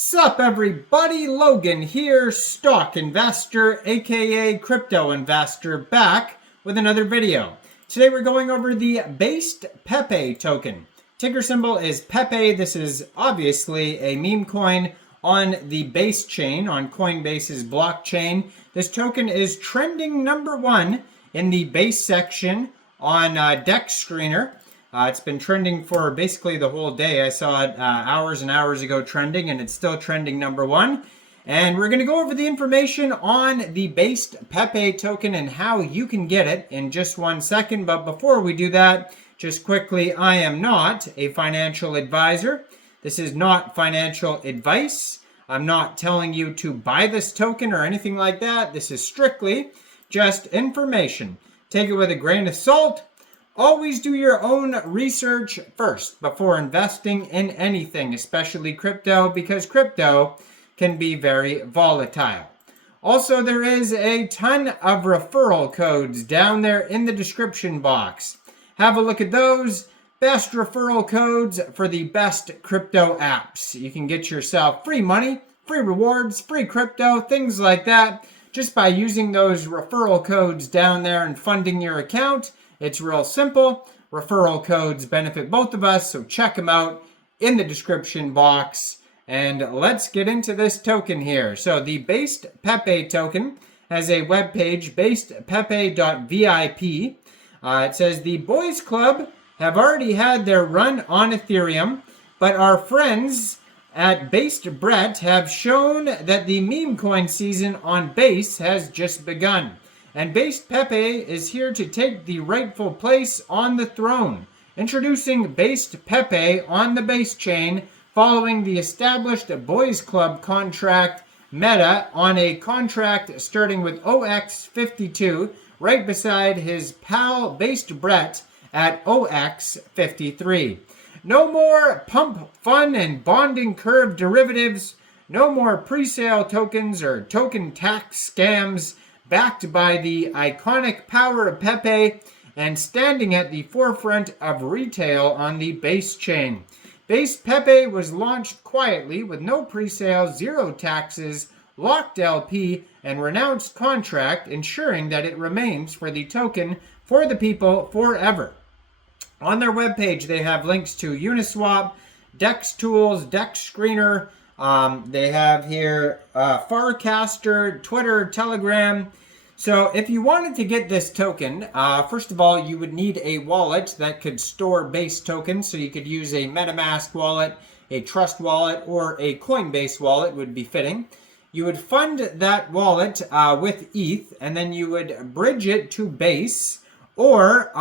Sup everybody, Logan here, stock investor aka crypto investor, back with another video. Today we're going over the BasedPepe token. Ticker symbol is Pepe. This is obviously a meme coin on the BaseChain, on Coinbase's blockchain. This token is trending #1 in the base section on Dex Screener. It's been trending for basically the whole day. I saw it hours and hours ago trending, and it's still trending #1. And we're going to go over the information on the BasedPepe token and how you can get it in just 1 second. But before we do that, just quickly, I am not a financial advisor. This is not financial advice. I'm not telling you to buy this token or anything like that. This is strictly just information. Take it with a grain of salt. Always do your own research first before investing in anything, especially crypto, because crypto can be very volatile. Also, there is a ton of referral codes down there in the description box. Have a look at those. Best referral codes for the best crypto apps. You can get yourself free money, free rewards, free crypto, things like that, just by using those referral codes down there and funding your account. It's real simple. Referral codes benefit both of us, so check them out in the description box. And let's get into this token here. So the BasedPepe token has a web page, basedpepe.vip. It says the boys club have already had their run on Ethereum, but our friends at BasedBret have shown that the meme coin season on Base has just begun. And BasedPepe is here to take the rightful place on the throne. Introducing BasedPepe on the BaseChain, following the established Boys Club contract meta on a contract starting with OX52, right beside his pal BasedBret at OX53. No more pump fun and bonding curve derivatives. No more pre-sale tokens or token tax scams. Backed by the iconic power of Pepe and standing at the forefront of retail on the BaseChain. BasedPepe was launched quietly with no pre-sale, zero taxes, locked LP, and renounced contract, ensuring that it remains for the token for the people forever. On their webpage, they have links to Uniswap, Dex Tools, Dex Screener. They have here Farcaster, Twitter, Telegram. So if you wanted to get this token, first of all, you would need a wallet that could store Base tokens. So you could use a MetaMask wallet, a Trust wallet, or a Coinbase wallet would be fitting. You would fund that wallet with ETH, and then you would bridge it to Base. Or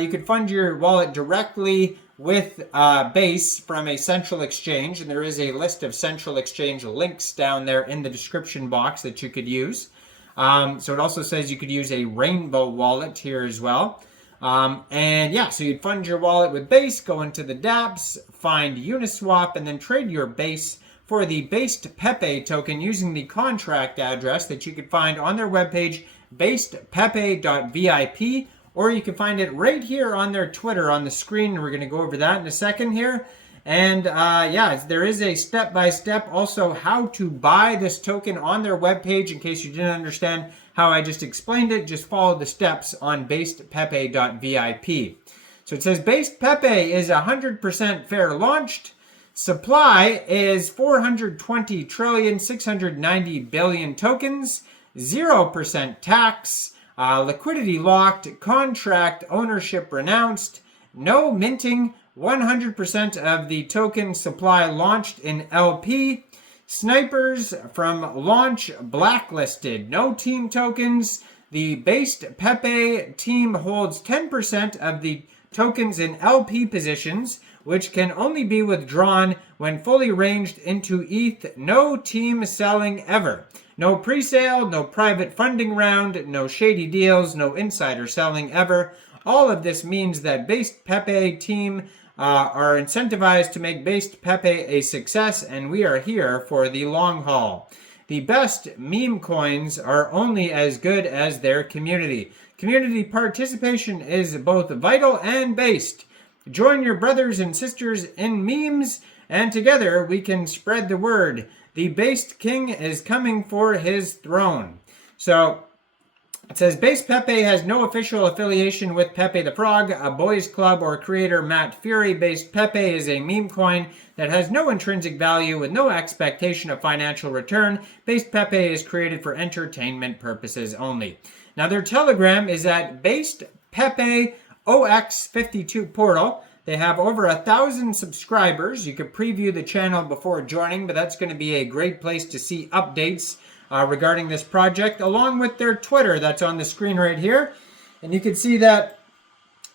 you could fund your wallet directly with Base from a central exchange. And there is a list of central exchange links down there in the description box that you could use. So it also says you could use a Rainbow wallet here as well. And yeah, so you'd fund your wallet with Base, go into the dApps, find Uniswap, and then trade your Base for the BasedPepe token using the contract address that you could find on their webpage, basedpepe.vip, or you can find it right here on their Twitter on the screen. We're going to go over that in a second here. And yeah, there is a step-by-step also how to buy this token on their webpage. In case you didn't understand how I just explained it, just follow the steps on basedpepe.vip. So it says BasedPepe is 100% fair launched. Supply is 420,690,000,000,000 tokens, 0% tax, liquidity locked, contract ownership renounced, no minting, 100% of the token supply launched in LP. Snipers from launch blacklisted. No team tokens. The BasedPepe team holds 10% of the tokens in LP positions, which can only be withdrawn when fully ranged into ETH. No team selling ever. No pre-sale, no private funding round, no shady deals, no insider selling ever. All of this means that BasedPepe team are incentivized to make BasedPepe a success, and we are here for the long haul. The best meme coins are only as good as their community. Community participation is both vital and based. Join your brothers and sisters in memes and together we can spread the word. The based king is coming for his throne. So it says BasedPepe has no official affiliation with Pepe the Frog, a boys club, or creator Matt Fury. BasedPepe is a meme coin that has no intrinsic value with no expectation of financial return. BasedPepe is created for entertainment purposes only. Now their Telegram is at BasedPepe OX52 portal. They have over 1,000 subscribers. You can preview the channel before joining, but that's going to be a great place to see updates regarding this project, along with their Twitter that's on the screen right here. And you can see that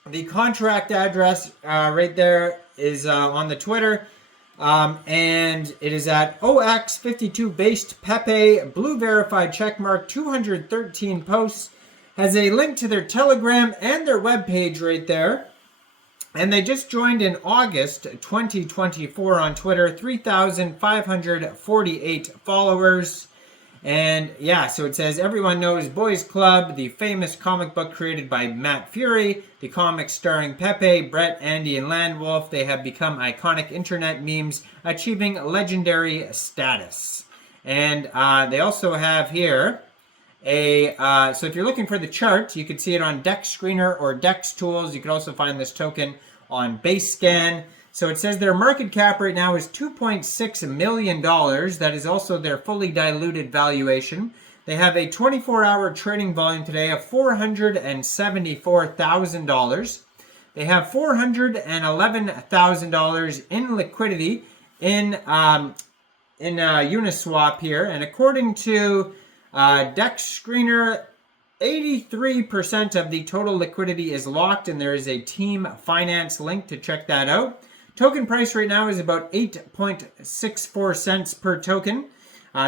the contract address right there is on the Twitter. And it is at OX52 BasedPepe, blue verified checkmark, 213 posts. Has a link to their Telegram and their webpage right there. And they just joined in August 2024 on Twitter, 3,548 followers. And yeah, so it says, everyone knows Boys Club, the famous comic book created by Matt Fury, the comics starring Pepe, Brett, Andy, and Landwolf. They have become iconic internet memes, achieving legendary status. And they also have here so if you're looking for the chart, you can see it on Dex Screener or Dex Tools. You can also find this token on BaseScan. So it says their market cap right now is $2.6 million. That is also their fully diluted valuation. They have a 24-hour trading volume today of $474,000. They have $411,000 in liquidity in Uniswap here. And according to Dex Screener, 83% of the total liquidity is locked, and there is a team finance link to check that out. Token price right now is about 8.64 cents per token.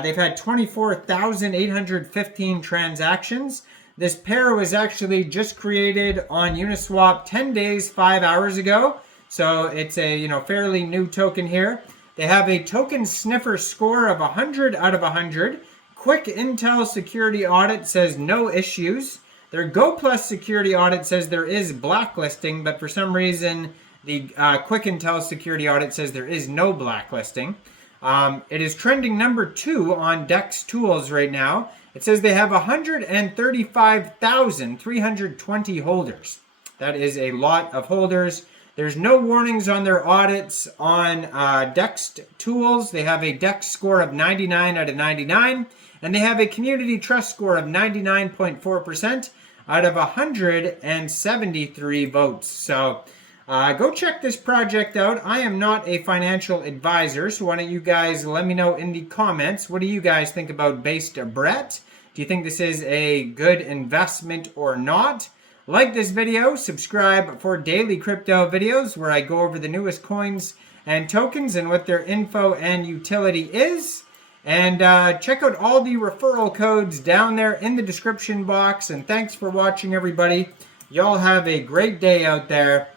They've had 24,815 transactions. This pair was actually just created on Uniswap 10 days, 5 hours ago. So it's a fairly new token here. They have a token sniffer score of 100 out of 100. Quick Intel security audit says no issues. Their Go Plus security audit says there is blacklisting, but for some reason the Quick Intel security audit says there is no blacklisting. It is trending number 2 on Dex Tools right now. It says they have 135,320 holders. That is a lot of holders. There's no warnings on their audits on Dex Tools. They have a Dex score of 99 out of 99. And they have a community trust score of 99.4% out of 173 votes. So go check this project out. I am not a financial advisor, so why don't you guys let me know in the comments, what do you guys think about BasedPepe? Do you think this is a good investment or not? Like this video, subscribe for daily crypto videos where I go over the newest coins and tokens and what their info and utility is. And check out all the referral codes down there in the description box. And thanks for watching, everybody. Y'all have a great day out there.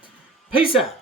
Peace out.